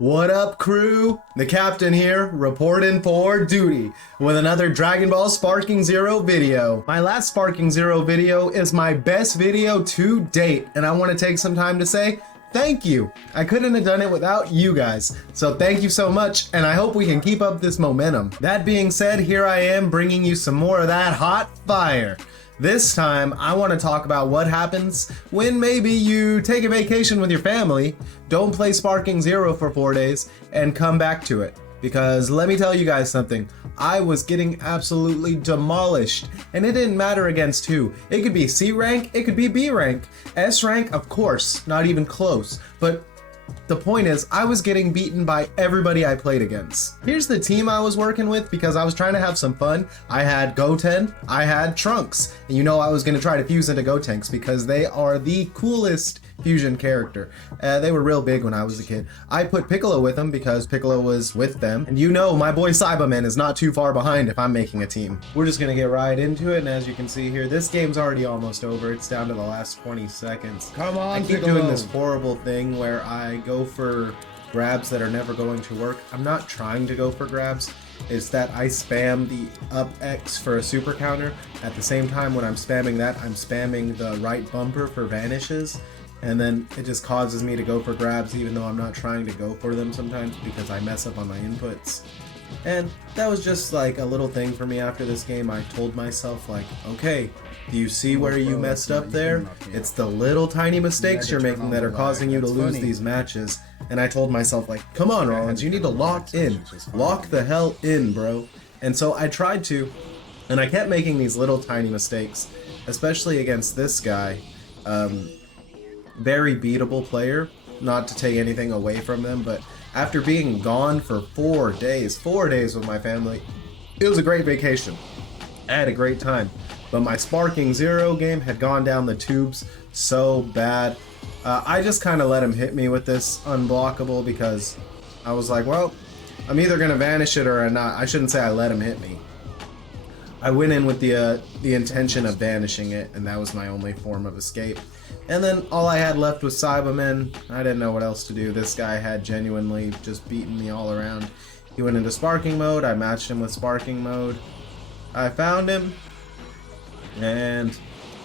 What up, crew? The captain here, reporting for duty with another Dragon Ball Sparking Zero video. My last Sparking Zero video is my best video to date, and I want to take some time to say thank you. I couldn't have done it without you guys, so thank you so much, and I hope we can keep up this momentum. That being said, here I am bringing you some more of that hot fire. This time, I want to talk about what happens when maybe you take a vacation with your family, don't play Sparking Zero for 4 days, and come back to it. Because let me tell you guys something, I was getting absolutely demolished, and it didn't matter against who. It could be C rank, it could be B rank, S rank, of course, not even close, but the point is, I was getting beaten by everybody I played against. Here's the team I was working with because I was trying to have some fun. I had Goten, I had Trunks, and you know I was going to try to fuse into Gotenks because they are the coolest fusion character. They were real big when I was a kid. I put Piccolo with them because Piccolo was with them, and you know my boy Saibamen is not too far behind if I'm making a team. We're just going to get right into it, and as you can see here, this game's already almost over. It's down to the last 20 seconds. Come on, I keep Piccolo. doing this horrible thing where I go for grabs that are never going to work. I'm not trying to go for grabs. It's that I spam the up X for a super counter. At the same time when I'm spamming that, I'm spamming the right bumper for vanishes. And then it just causes me to go for grabs even though I'm not trying to go for them sometimes because I mess up on my inputs. And that was just like a little thing for me after this game. I told myself like, okay, do you see where you messed up there? It's the little tiny mistakes you're making that are causing you to lose these matches. And I told myself like, come on Rollins, you need to lock in. Lock the hell in, bro. And so I tried to, and I kept making these little tiny mistakes, especially against this guy. Very beatable player, not to take anything away from them, but after being gone for 4 days with my family, it was a great vacation. I had a great time, but my Sparking Zero game had gone down the tubes so bad. I just kind of let him hit me with this unblockable because I was like, well, I'm either gonna vanish it or I'm not. I shouldn't say I let him hit me. I went in with the intention of vanishing it, and that was my only form of escape. And then all I had left was Saibamen. I didn't know what else to do. This guy had genuinely just beaten me all around. He went into Sparking mode. I matched him with Sparking mode. I found him. And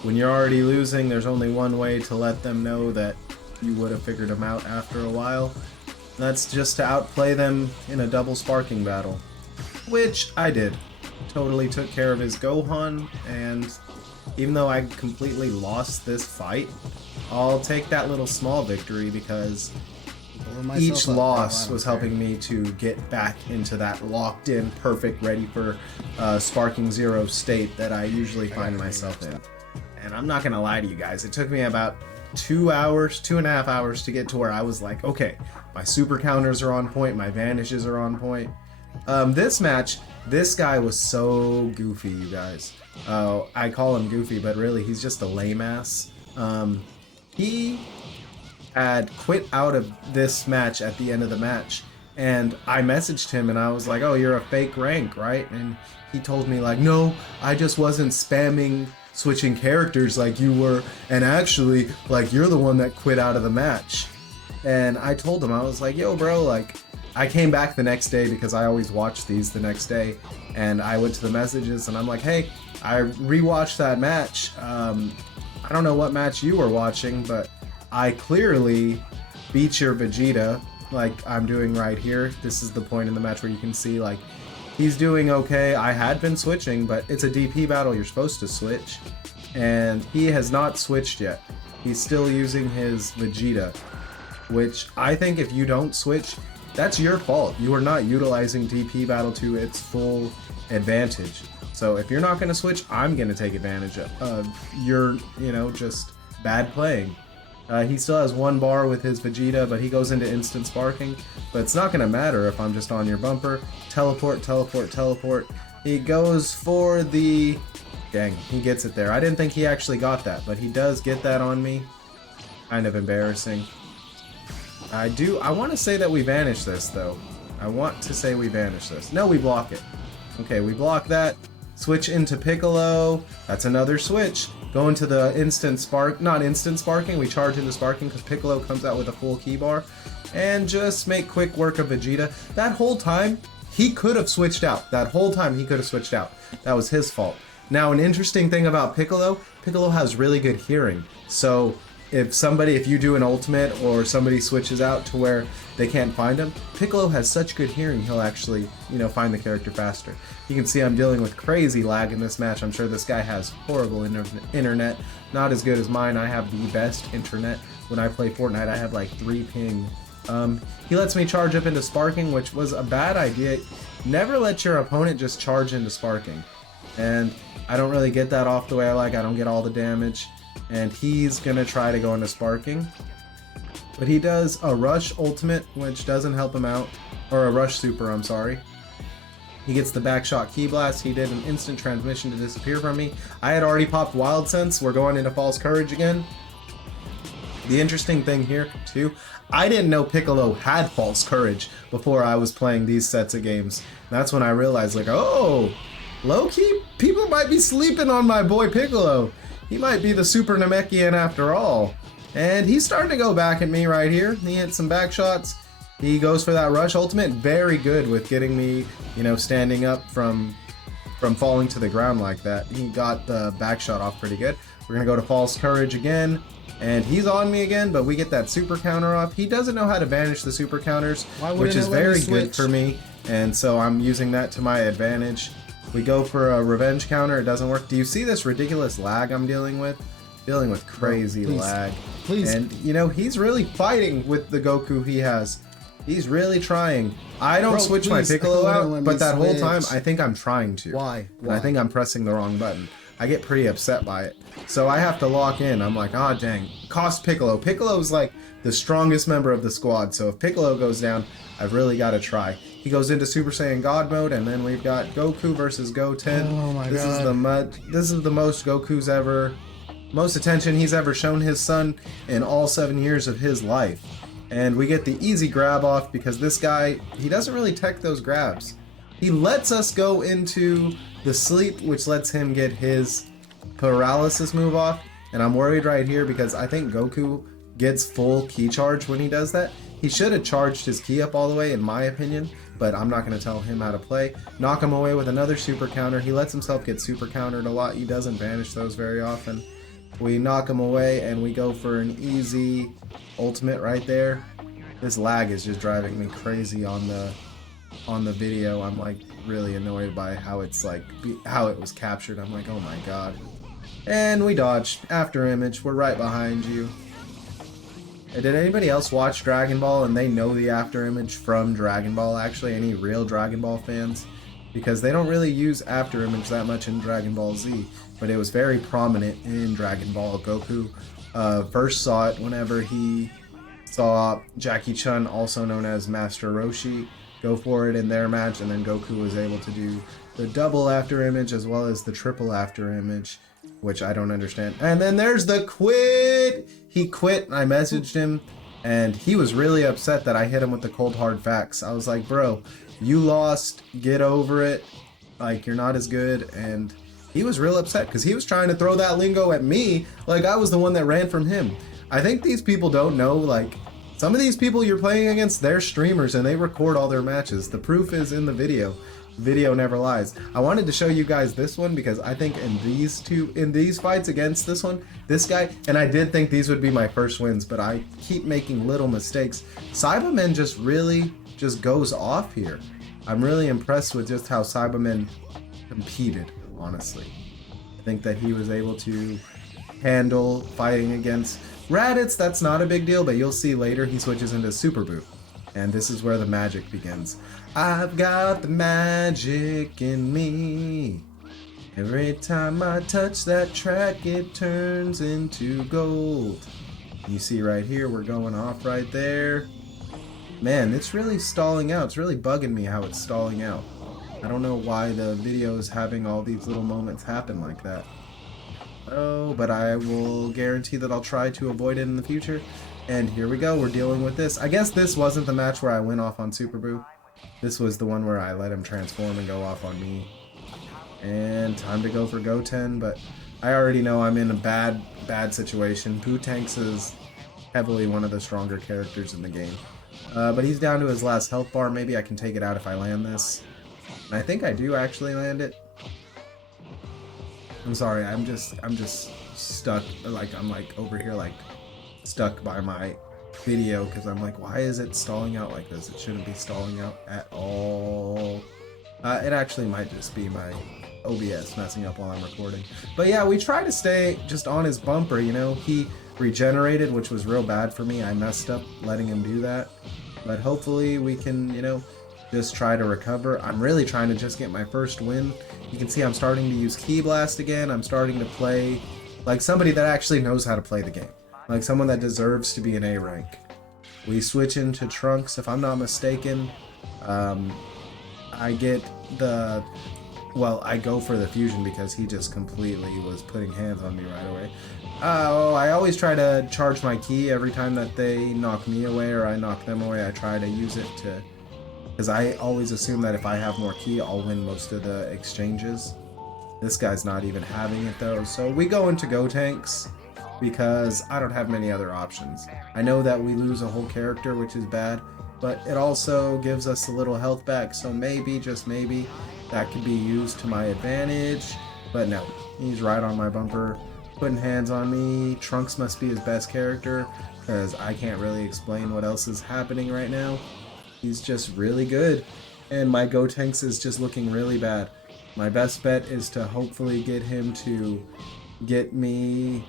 when you're already losing, there's only one way to let them know that you would have figured him out after a while. That's just to outplay them in a double Sparking battle. Which I did. Totally took care of his Gohan, and even though I completely lost this fight, I'll take that little small victory because each loss was helping me to get back into that locked in, perfect, ready for Sparking Zero state that I usually find myself in. And I'm not gonna lie to you guys, it took me about 2.5 hours to get to where I was like, okay, my super counters are on point, my vanishes are on point. This match, this guy was so goofy, you guys. I call him goofy, but really he's just a lame ass. He had quit out of this match at the end of the match, and I messaged him and I was like, oh, you're a fake rank, right? And he told me like, no, I just wasn't spamming switching characters like you were, and actually, like, you're the one that quit out of the match. And I told him, I was like, yo, bro, like, I came back the next day because I always watch these the next day, and I went to the messages and I'm like, hey, I rewatched that match. I don't know what match you were watching, but I clearly beat your Vegeta like I'm doing right here. This is the point in the match where you can see like he's doing okay. I had been switching, but it's a DP battle, you're supposed to switch, and he has not switched yet. He's still using his Vegeta, which I think if you don't switch, that's your fault. You are not utilizing DP battle to its full advantage. So if you're not going to switch, I'm going to take advantage of your, just bad playing. He still has 1 bar with his Vegeta, but he goes into instant sparking. But it's not going to matter if I'm just on your bumper. Teleport, teleport, teleport. He goes for the... Dang, he gets it there. I didn't think he actually got that, but he does get that on me. Kind of embarrassing. I want to say that we vanish this, though. I want to say we vanish this. No, we block it. Okay, we block that. Switch into Piccolo. That's another switch. go into the instant spark, not instant sparking, we charge into sparking because Piccolo comes out with a full key bar, and just make quick work of Vegeta. That whole time, he could have switched out. That whole time, he could have switched out. That was his fault. Now, an interesting thing about Piccolo, Piccolo has really good hearing. So if you do an ultimate or somebody switches out to where they can't find him, Piccolo has such good hearing, he'll actually, find the character faster. You can see I'm dealing with crazy lag in this match. I'm sure this guy has horrible internet, not as good as mine. I have the best internet. When I play Fortnite, I have like 3 ping. He lets me charge up into sparking, which was a bad idea. Never let your opponent just charge into sparking. And I don't really get that off the way I like. I don't get all the damage. And he's gonna try to go into sparking, but he does a rush ultimate, which doesn't help him out, or a rush super, I'm sorry. He gets the back shot key blast. He did an instant transmission to disappear from me. I had already popped Wild Sense. We're going into False Courage again. The interesting thing here too, I didn't know Piccolo had False Courage before I was playing these sets of games. That's when I realized, like, oh, low-key, people might be sleeping on my boy Piccolo. He might be the Super Namekian after all. And he's starting to go back at me right here. He hits some back shots. He goes for that rush ultimate. Very good with getting me, standing up from falling to the ground like that. He got the back shot off pretty good. We're going to go to False Courage again. And he's on me again, but we get that super counter off. He doesn't know how to banish the super counters, which is very good for me. And so I'm using that to my advantage. We go for a revenge counter, it doesn't work. Do you see this ridiculous lag I'm dealing with? Dealing with crazy lag. Please. And, he's really fighting with the Goku he has. He's really trying. I don't switch my Piccolo out, but that whole time, I think I'm trying to. Why? And I think I'm pressing the wrong button. I get pretty upset by it. So I have to lock in. I'm like, ah, dang. Cost Piccolo. Piccolo's like the strongest member of the squad. So if Piccolo goes down, I've really got to try. He goes into Super Saiyan God mode, and then we've got Goku versus Goten. Oh my God. This is the most Goku's ever, most attention he's ever shown his son in all 7 years of his life. And we get the easy grab off because this guy, he doesn't really tech those grabs. He lets us go into the sleep, which lets him get his paralysis move off. And I'm worried right here because I think Goku gets full key charge when he does that. He should have charged his key up all the way, in my opinion, but I'm not going to tell him how to play. Knock him away with another super counter. He lets himself get super countered a lot. He doesn't banish those very often. We knock him away, and we go for an easy ultimate right there. This lag is just driving me crazy on the video. I'm like really annoyed by how it's like, how it was captured. I'm like, oh my God. And we dodged. Afterimage, we're right behind you. Did anybody else watch Dragon Ball and they know the Afterimage from Dragon Ball, actually? Any real Dragon Ball fans? Because they don't really use Afterimage that much in Dragon Ball Z, but it was very prominent in Dragon Ball. Goku first saw it whenever he saw Jackie Chun, also known as Master Roshi, go for it in their match, and then Goku was able to do the double Afterimage as well as the triple Afterimage, which I don't understand. And then there's the quit! He quit, I messaged him, and he was really upset that I hit him with the cold hard facts. I was like, bro, you lost, get over it, like, you're not as good, and he was real upset, because he was trying to throw that lingo at me, like I was the one that ran from him. I think these people don't know, like, some of these people you're playing against, they're streamers, and they record all their matches. The proof is in the video. Video never lies. I wanted to show you guys this one because I think in these fights against this guy, and I did think these would be my first wins, but I keep making little mistakes. Saibamen just goes off here. I'm really impressed with just how Saibamen competed, honestly. I think that he was able to handle fighting against Raditz. That's not a big deal, but you'll see later he switches into Super Boo. And this is where the magic begins. I've got the magic in me. Every time I touch that track, it turns into gold. You see right here, we're going off right there. Man, it's really stalling out. It's really bugging me how it's stalling out. I don't know why the video is having all these little moments happen like that. Oh, but I will guarantee that I'll try to avoid it in the future. And here we go, we're dealing with this. I guess this wasn't the match where I went off on Super Boo. This was the one where I let him transform and go off on me. And time to go for Goten, but I already know I'm in a bad situation. Gotenks is heavily one of the stronger characters in the game. But he's down to his last health bar. Maybe I can take it out if I land this. And I think I do actually land it. I'm sorry, I'm just stuck. Like, I'm like over here like stuck by my video because I'm like, why is it stalling out like this? It shouldn't be stalling out at all. It actually might just be my OBS messing up while I'm recording. But yeah, we try to stay just on his bumper, you know. He regenerated, which was real bad for me. I messed up letting him do that. But hopefully we can, you know, just try to recover. I'm really trying to just get my first win. You can see I'm starting to use Ki Blast again. I'm starting to play like somebody that actually knows how to play the game. Like someone that deserves to be an A rank. We switch into Trunks, if I'm not mistaken. I get the... Well, I go for the fusion because he just completely was putting hands on me right away. I always try to charge my Ki every time that they knock me away or I knock them away. I try to use it to... Because I always assume that if I have more Ki, I'll win most of the exchanges. This guy's not even having it though. So we go into Gotenks because I don't have many other options. I know that we lose a whole character, which is bad, but it also gives us a little health back. So maybe, just maybe, that could be used to my advantage. But no, he's right on my bumper, putting hands on me. Trunks must be his best character because I can't really explain what else is happening right now. He's just really good. And my Gotenks is just looking really bad. My best bet is to hopefully get him to get me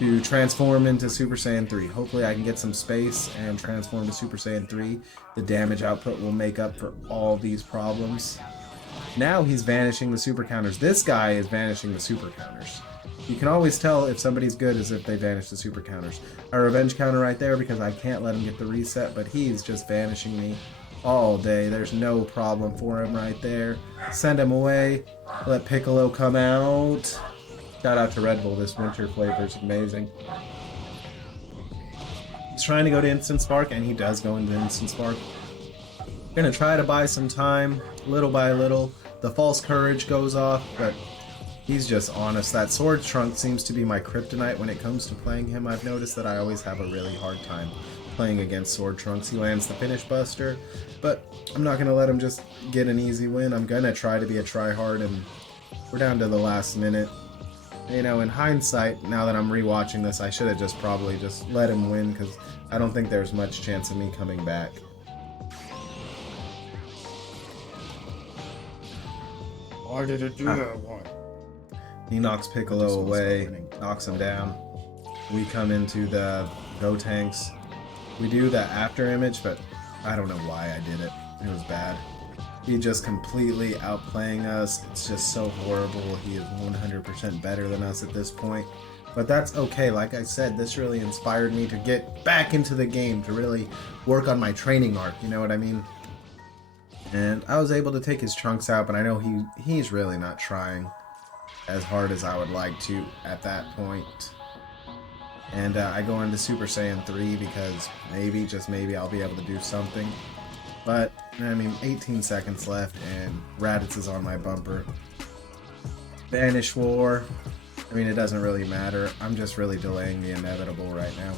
to transform into Super Saiyan 3. Hopefully I can get some space and transform to Super Saiyan 3. The damage output will make up for all these problems. Now he's vanishing the super counters. This guy is vanishing the super counters. You can always tell if somebody's good as if they vanish the super counters. A revenge counter right there because I can't let him get the reset, but he's just vanishing me all day. There's no problem for him right there. Send him away. Let Piccolo come out. Shout out to Red Bull. This winter flavor is amazing. He's trying to go to Instant Spark, and he does go into Instant Spark. Gonna try to buy some time, little by little. The false courage goes off, but he's just honest. That sword trunk seems to be my kryptonite when it comes to playing him. I've noticed that I always have a really hard time playing against sword trunks. He lands the finish buster, but I'm not gonna let him just get an easy win. I'm gonna try to be a tryhard, and we're down to the last minute. You know, in hindsight, now that I'm rewatching this, I should have just probably just let him win because I don't think there's much chance of me coming back. Why did it do that one? He knocks Piccolo away, knocks him down. We come into the Gotenks. We do the Afterimage, but I don't know why I did it. It was bad. He just completely outplaying us. It's just so horrible. He is 100% better than us at this point. But that's okay. Like I said, this really inspired me to get back into the game, to really work on my training arc, you know what I mean? And I was able to take his Trunks out, but I know he's really not trying as hard as I would like to at that point. And I go into Super Saiyan 3 because maybe, just maybe, I'll be able to do something. But, I mean, 18 seconds left, and Raditz is on my bumper. Banish War. I mean, it doesn't really matter. I'm just really delaying the inevitable right now.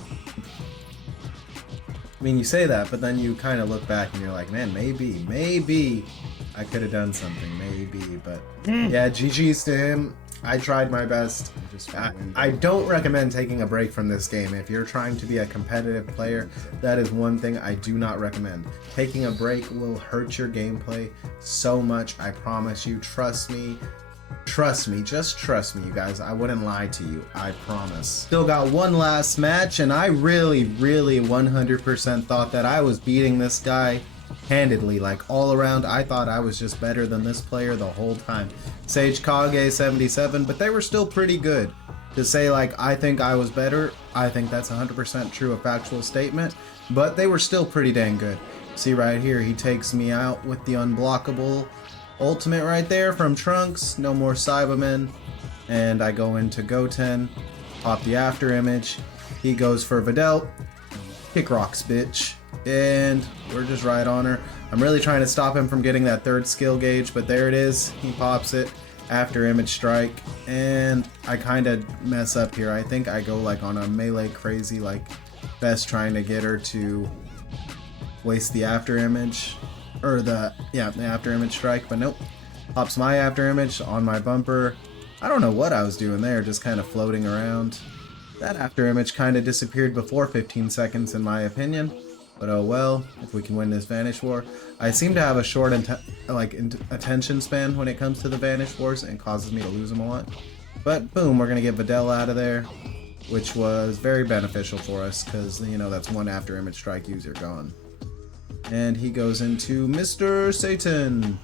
I mean, you say that, but then you kind of look back and you're like, man, maybe I could have done something, maybe. But, yeah, GG's to him. I tried my best. I don't recommend taking a break from this game. If you're trying to be a competitive player, that is one thing I do not recommend. Taking a break will hurt your gameplay so much, I promise you. Trust me. Trust me. Just trust me, you guys. I wouldn't lie to you. I promise. Still got one last match, and I really 100% thought that I was beating this guy handedly. Like, all around, I thought I was just better than this player the whole time. Sage Kage 77, but they were still pretty good. To say, like, I think I was better, I think that's 100% true, a factual statement, but they were still pretty dang good. See right here, he takes me out with the unblockable ultimate right there from Trunks. No more Saibamen, and I go into Goten, pop the Afterimage. He goes for Videl, kick rocks, bitch. And we're just right on her. I'm really trying to stop him from getting that third skill gauge, but there it is. He pops it. after image strike, and I kind of mess up here. I think I go like on a melee crazy like Best trying to get her to waste the after image, or the after image strike, but nope. Pops my after image on my bumper. I don't know what I was doing there, just kind of floating around. That after image kind of disappeared before 15 seconds in my opinion, but oh well, if we can win this Vanish War. I seem to have a short attention span when it comes to the Vanish Wars, and causes me to lose them a lot. But boom, we're gonna get Videl out of there, which was very beneficial for us because, you know, that's one after image strike user gone. And he goes into Mr. Satan.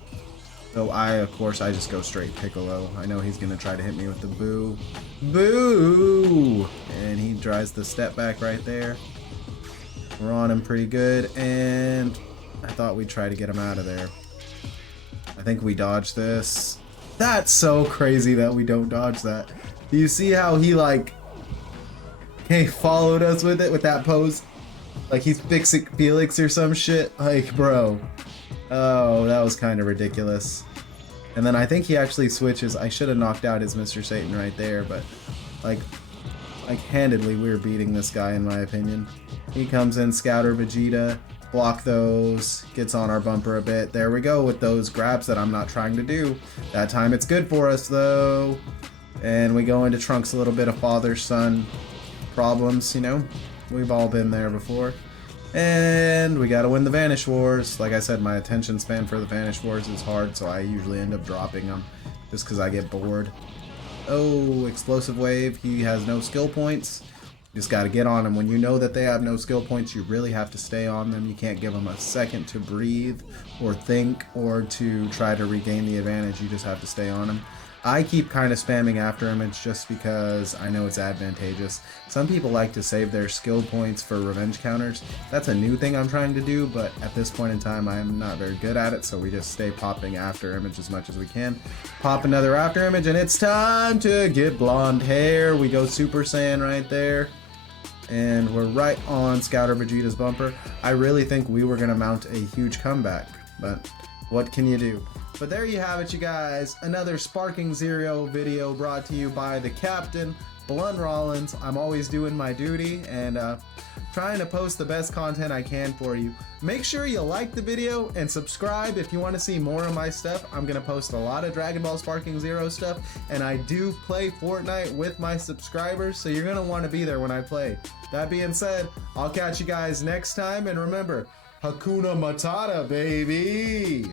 So of course, I just go straight Piccolo. I know he's gonna try to hit me with the boo. Boo! And he tries the step back right there. We're on him pretty good, and I thought we'd try to get him out of there. I think we dodged this. That's so crazy that we don't dodge that. Do you see how he like, he followed us with it, with that pose? Like he's fixing Felix or some shit? Like, bro. Oh, that was kind of ridiculous. And then I think he actually switches. I should have knocked out his Mr. Satan right there, but like handedly we were beating this guy in my opinion. He comes in, Scouter Vegeta, block those, gets on our bumper a bit. There we go with those grabs that I'm not trying to do. That time it's good for us though. And we go into Trunks, a little bit of father-son problems, you know. We've all been there before. And we gotta win the Vanish Wars. Like I said, my attention span for the Vanish Wars is hard, so I usually end up dropping them just because I get bored. Oh, Explosive Wave. He has no skill points. You just gotta get on them. When you know that they have no skill points, you really have to stay on them. You can't give them a second to breathe or think or to try to regain the advantage. You just have to stay on them. I keep kind of spamming after image just because I know it's advantageous. Some people like to save their skill points for revenge counters. That's a new thing I'm trying to do, but at this point in time I am not very good at it, so we just stay popping after image as much as we can. Pop another after image, and it's time to get blonde hair. We go Super Saiyan right there, and we're right on Scouter Vegeta's bumper. I really think we were going to mount a huge comeback, but what can you do? But there you have it, you guys. Another Sparking Zero video brought to you by the Captain, Blunt Rollins. I'm always doing my duty and trying to post the best content I can for you. Make sure you like the video and subscribe if you want to see more of my stuff. I'm going to post a lot of Dragon Ball Sparking Zero stuff, and I do play Fortnite with my subscribers, so you're going to want to be there when I play. That being said, I'll catch you guys next time, and remember, Hakuna Matata, baby!